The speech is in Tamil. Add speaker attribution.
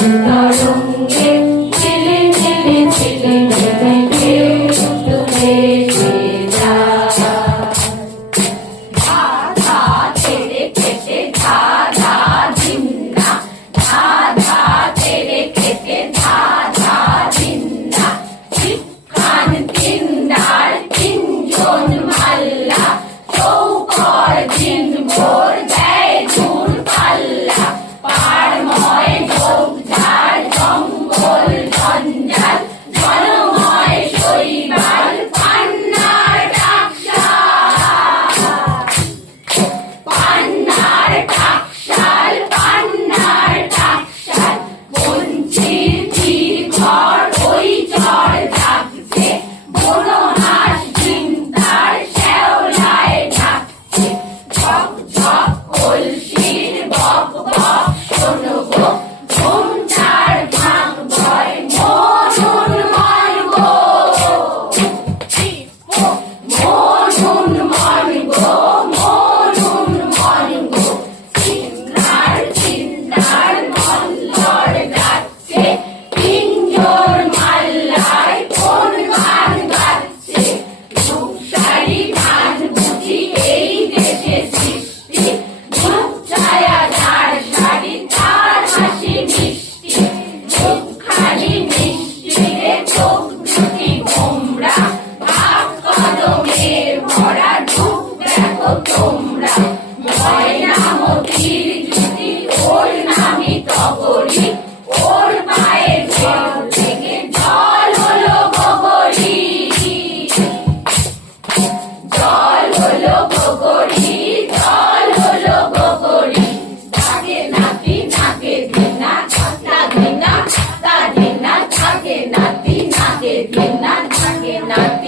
Speaker 1: tonight. Get not, get not.